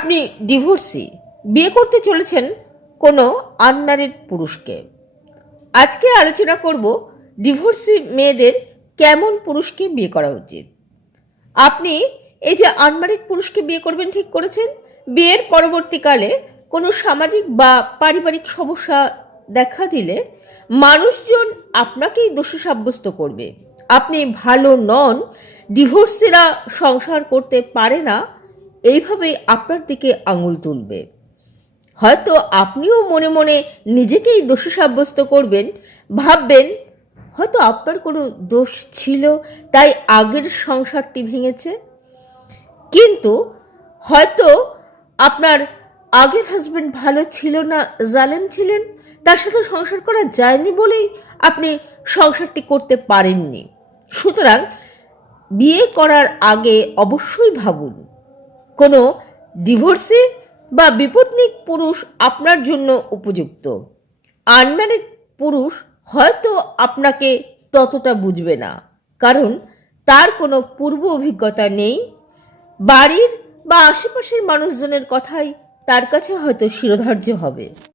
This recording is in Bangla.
আপনি ডিভোর্সি, বিয়ে করতে চলেছেন কোনো আনম্যারিড পুরুষকে। আজকে আলোচনা করব ডিভোর্সি মেয়েদের কেমন পুরুষকে বিয়ে করা উচিত। আপনি এই যে আনম্যারিড পুরুষকে বিয়ে করবেন ঠিক করেছেন, বিয়ের পরবর্তীকালে কোনো সামাজিক বা পারিবারিক সমস্যা দেখা দিলে মানুষজন আপনাকেই দোষী সাব্যস্ত করবে। আপনি ভালো নন, ডিভোর্সিরা সংসার করতে পারে না, এইভাবেই আপনার দিকে আঙুল তুলবে। হয়তো আপনিও মনে মনে নিজেকেই দোষী সাব্যস্ত করবেন, ভাববেন হয়তো আপনার কোনো দোষ ছিল, তাই আগের সংসারটি ভেঙেছে। কিন্তু হয়তো আপনার আগের হাজবেন্ড ভালো ছিল না, জালেম ছিলেন, তার সাথে সংসার করা যায়নি বলেই আপনি সংসারটি করতে পারেননি। সুতরাং বিয়ে করার আগে অবশ্যই ভাবুন কোনো ডিভোর্সি বা বিপত্নিক পুরুষ আপনার জন্য উপযুক্ত। আনম্যারিড পুরুষ হয়তো আপনাকে ততটা বুঝবে না, কারণ তার কোনো পূর্ব অভিজ্ঞতা নেই। বাড়ির বা আশেপাশের মানুষজনের কথাই তার কাছে হয়তো শিরোধার্য হবে।